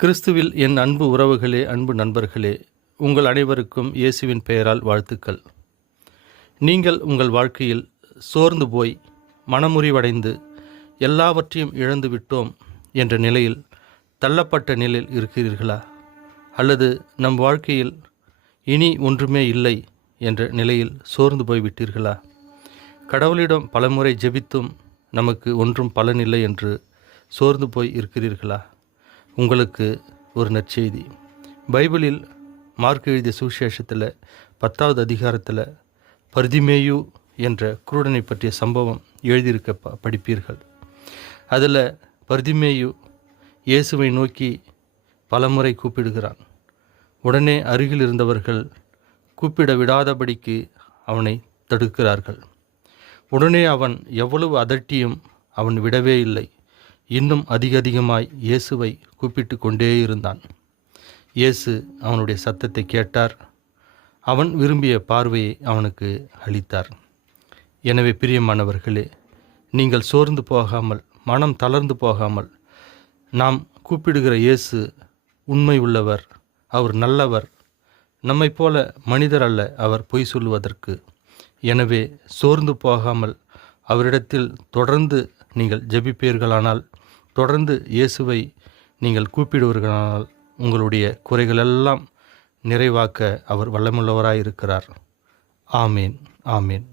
கிறிஸ்துவில் என் அன்பு உறவுகளே, அன்பு நண்பர்களே, உங்கள் அனைவருக்கும் இயேசுவின் பெயரால் வாழ்த்துக்கள். நீங்கள் உங்கள் வாழ்க்கையில் சோர்ந்து போய் மனமுறிவடைந்து எல்லாவற்றையும் இழந்து விட்டோம் என்ற நிலையில் தள்ளப்பட்ட நிலையில் இருக்கிறீர்களா? அல்லது நம் வாழ்க்கையில் இனி ஒன்றுமே இல்லை என்ற நிலையில் சோர்ந்து போய்விட்டீர்களா? கடவுளிடம் பலமுறை ஜெபித்தும் நமக்கு ஒன்றும் பலனில்லை என்று சோர்ந்து போய் இருக்கிறீர்களா? உங்களுக்கு ஒரு நற்செய்தி. பைபிளில் மார்க் எழுதிய சுவிசேஷத்தில் 10வது அதிகாரத்தில் பர்திமேயு என்ற குருடனை பற்றிய சம்பவம் எழுதியிருக்க படிப்பீர்கள். அதில் பர்திமேயு இயேசுவை நோக்கி பலமுறை கூப்பிடுகிறான். உடனே அருகில் இருந்தவர்கள் கூப்பிட விடாதபடிக்கு அவனை தடுக்கிறார்கள். உடனே அவன் எவ்வளவு அதட்டியும் அவன் விடவே இல்லை. இன்னும் அதிகமாய் இயேசுவை கூப்பிட்டு கொண்டே இருந்தான். இயேசு அவனுடைய சத்தத்தை கேட்டார். அவன் விரும்பிய பார்வையை அவனுக்கு அளித்தார். எனவே பிரியமானவர்களே, நீங்கள் சோர்ந்து போகாமல், மனம் தளர்ந்து போகாமல், நாம் கூப்பிடுகிற இயேசு உண்மை உள்ளவர், அவர் நல்லவர், நம்மை போல மனிதர் அல்ல அவர் பொய் சொல்லுவதற்கு. எனவே சோர்ந்து போகாமல் அவரிடத்தில் தொடர்ந்து நீங்கள் ஜெபிப்பீர்களானால், தொடர்ந்து இயேசுவை நீங்கள் கூப்பிடுவீர்களானால், உங்களுடைய குறைகளெல்லாம் நிறைவாக்க அவர் வல்லமுள்ளவராயிருக்கிறார். ஆமேன், ஆமேன்.